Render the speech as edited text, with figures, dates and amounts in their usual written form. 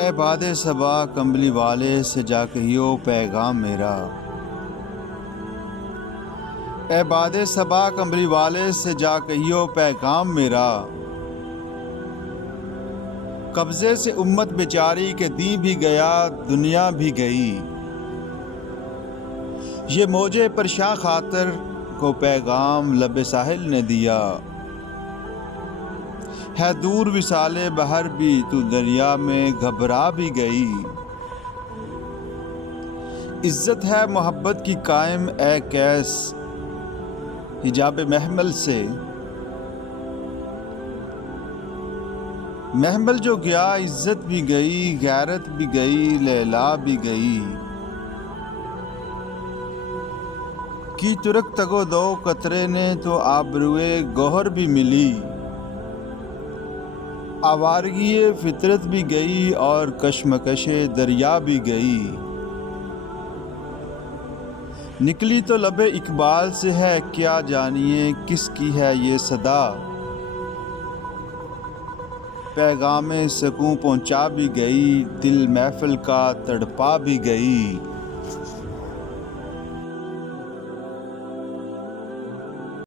اے باد صبا کمبلی والے سے جا کہیو پیغام میرا، اے باد صبا کمبلی والے سے جا کہیو پیغام میرا، قبضے سے امت بیچاری کے دین بھی گیا دنیا بھی گئی، یہ موجے پرشاں خاطر کو پیغام لب ساحل نے دیا، ہے دور وصال بحر بھی تو دریا میں گھبرا بھی گئی، عزت ہے محبت کی قائم اے کیس حجاب محمل سے، محمل جو گیا عزت بھی گئی غیرت بھی گئی لیلا بھی گئی، کی ترک تگو دو قطرے نے تو آبروئے گوہر بھی ملی، آوارگی فطرت بھی گئی اور کشمکش دریا بھی گئی، نکلی تو لب اقبال سے ہے کیا جانیے کس کی ہے یہ صدا، پیغام سکوں پہنچا بھی گئی دل محفل کا تڑپا بھی گئی،